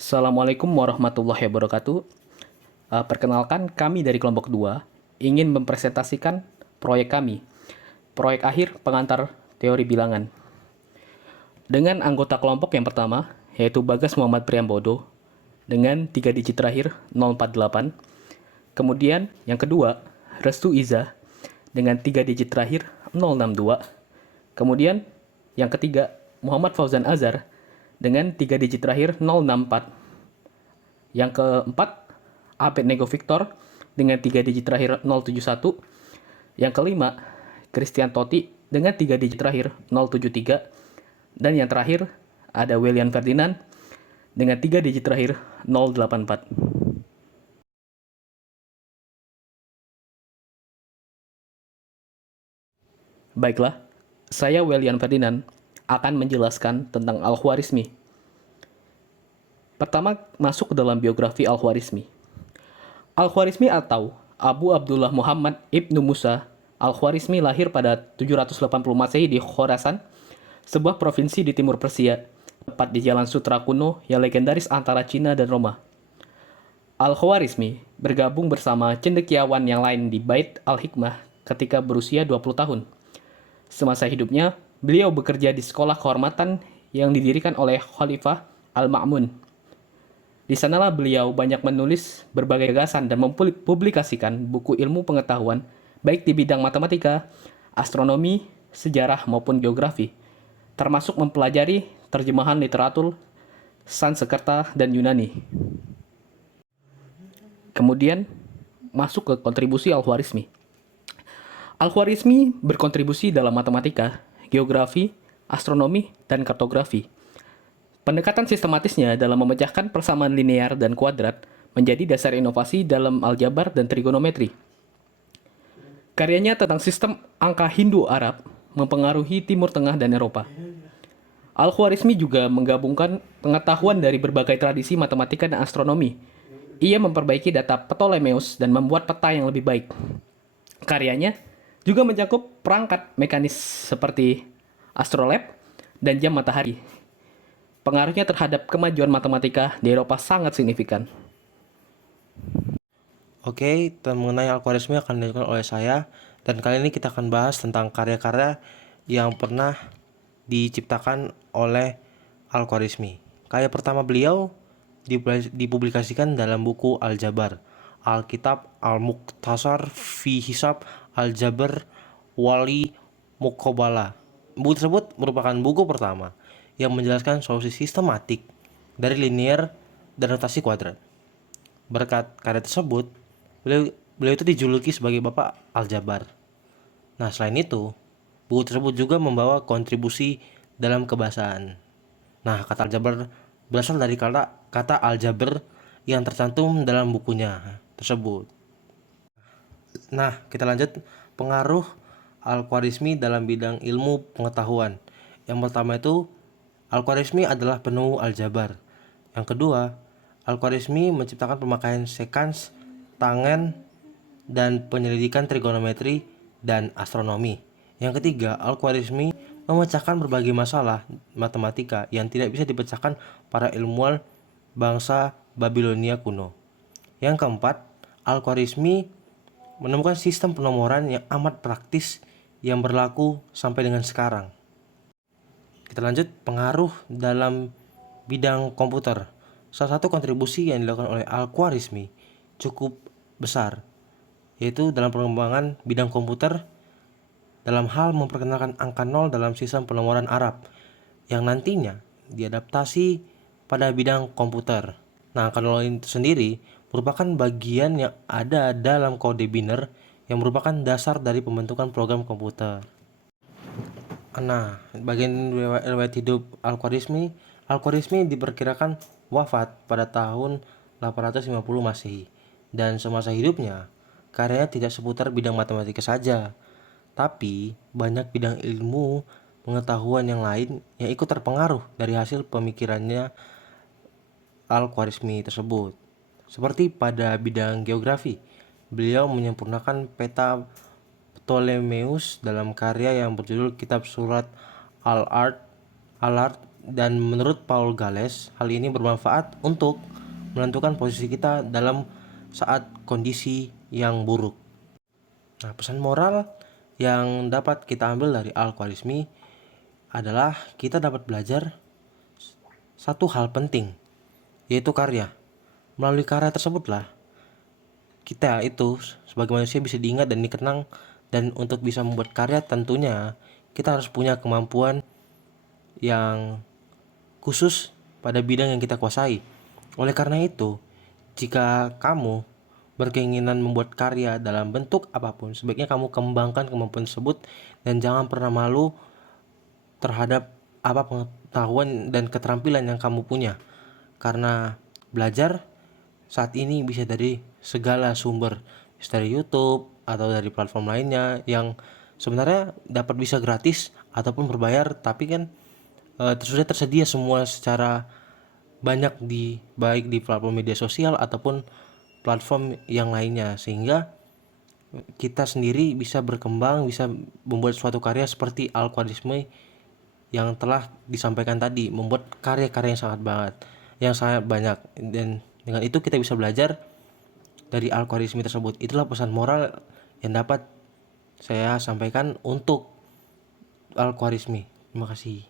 Assalamualaikum warahmatullahi wabarakatuh. Perkenalkan, kami dari kelompok 2 ingin mempresentasikan proyek kami, proyek akhir pengantar teori bilangan. Dengan anggota kelompok yang pertama, yaitu Bagas Muhammad Priambodo, dengan 3 digit terakhir 048. Kemudian yang kedua, Restu Iza, dengan 3 digit terakhir 062. Kemudian yang ketiga, Muhammad Fauzan Azhar, dengan 3 digit terakhir 064. Yang keempat, Abed Nego Victor dengan 3 digit terakhir 071. Yang kelima, Christian Totti dengan 3 digit terakhir 073. Dan yang terakhir, ada William Ferdinand dengan 3 digit terakhir 084. Baiklah, saya William Ferdinand akan menjelaskan tentang Al-Khwarizmi. Pertama, masuk ke dalam biografi Al-Khwarizmi. Al-Khwarizmi atau Abu Abdullah Muhammad Ibnu Musa Al-Khwarizmi lahir pada 780 Masehi di Khorasan, sebuah provinsi di timur Persia, tepat di Jalan Sutra kuno yang legendaris antara Cina dan Roma. Al-Khwarizmi bergabung bersama cendekiawan yang lain di Bait Al-Hikmah ketika berusia 20 tahun. Semasa hidupnya, beliau bekerja di sekolah kehormatan yang didirikan oleh Khalifah Al-Ma'mun. Di sanalah beliau banyak menulis berbagai gagasan dan mempublikasikan buku ilmu pengetahuan, baik di bidang matematika, astronomi, sejarah maupun geografi, termasuk mempelajari terjemahan literatur Sanskerta dan Yunani. Kemudian, masuk ke kontribusi Al-Khwarizmi. Al-Khwarizmi berkontribusi dalam matematika, geografi, astronomi, dan kartografi. Pendekatan sistematisnya dalam memecahkan persamaan linear dan kuadrat menjadi dasar inovasi dalam aljabar dan trigonometri. Karyanya tentang sistem angka Hindu-Arab mempengaruhi Timur Tengah dan Eropa. Al-Khwarizmi juga menggabungkan pengetahuan dari berbagai tradisi matematika dan astronomi. Ia memperbaiki data Ptolemeus dan membuat peta yang lebih baik. Karyanya juga mencakup perangkat mekanis seperti astrolabe dan jam matahari. Pengaruhnya terhadap kemajuan matematika di Eropa sangat signifikan. Oke, mengenai Al-Khwarizmi akan dilakukan oleh saya, dan kali ini kita akan bahas tentang karya-karya yang pernah diciptakan oleh Al-Khwarizmi. Karya pertama beliau dipublikasikan dalam buku Al-Jabar, Al-Kitab Al-Mukhtasar fi Hisab Al-Jabr Wali Muqabala. Buku tersebut merupakan buku pertama yang menjelaskan solusi sistematik dari linear dan rotasi kuadrat. Berkat karya tersebut, beliau itu dijuluki sebagai Bapak Aljabar. Nah, selain itu, buku tersebut juga membawa kontribusi dalam kebahasaan. Nah, kata aljabar berasal dari kata aljabar yang tercantum dalam bukunya tersebut. Nah, kita lanjut pengaruh Al-Khwarizmi dalam bidang ilmu pengetahuan. Yang pertama itu, Al-Khwarizmi adalah penemu aljabar. Yang kedua, Al-Khwarizmi menciptakan pemakaian sekans, tangen, dan penyelidikan trigonometri dan astronomi. Yang ketiga, Al-Khwarizmi memecahkan berbagai masalah matematika yang tidak bisa dipecahkan para ilmuwan bangsa Babilonia kuno. Yang keempat, Al-Khwarizmi menemukan sistem penomoran yang amat praktis yang berlaku sampai dengan sekarang. Kita lanjut pengaruh dalam bidang komputer. Salah satu kontribusi yang dilakukan oleh Al-Khwarizmi cukup besar, yaitu dalam pengembangan bidang komputer dalam hal memperkenalkan angka 0 dalam sistem penomoran Arab yang nantinya diadaptasi pada bidang komputer. Nah, angka 0 itu sendiri merupakan bagian yang ada dalam kode biner yang merupakan dasar dari pembentukan program komputer. Nah, bagian riwayat hidup Al-Khwarizmi diperkirakan wafat pada tahun 850 Masehi, dan semasa hidupnya karyanya tidak seputar bidang matematika saja, tapi banyak bidang ilmu pengetahuan yang lain yang ikut terpengaruh dari hasil pemikirannya Al-Khwarizmi tersebut. Seperti pada bidang geografi, beliau menyempurnakan peta Ptolemeus dalam karya yang berjudul Kitab Surat Al-Ard Dan menurut Paul Gales, hal ini bermanfaat untuk menentukan posisi kita dalam saat kondisi yang buruk. Nah, pesan moral yang dapat kita ambil dari Al-Khwarizmi adalah kita dapat belajar satu hal penting, yaitu karya. Melalui karya tersebutlah kita itu sebagai manusia bisa diingat dan dikenang, dan untuk bisa membuat karya tentunya kita harus punya kemampuan yang khusus pada bidang yang kita kuasai. Oleh karena itu, jika kamu berkeinginan membuat karya dalam bentuk apapun, sebaiknya kamu kembangkan kemampuan tersebut dan jangan pernah malu terhadap apa pengetahuan dan keterampilan yang kamu punya. Karena belajar saat ini bisa dari segala sumber, bisa dari YouTube atau dari platform lainnya yang sebenarnya dapat bisa gratis ataupun berbayar, tapi kan sudah tersedia semua secara banyak baik di platform media sosial ataupun platform yang lainnya, sehingga kita sendiri bisa berkembang, bisa membuat suatu karya seperti Al-Khwarizmi yang telah disampaikan tadi, membuat karya-karya yang sangat banyak, dan dengan itu kita bisa belajar dari Al-Khwarizmi tersebut. Itulah pesan moral yang dapat saya sampaikan untuk Al-Khwarizmi. Terima kasih.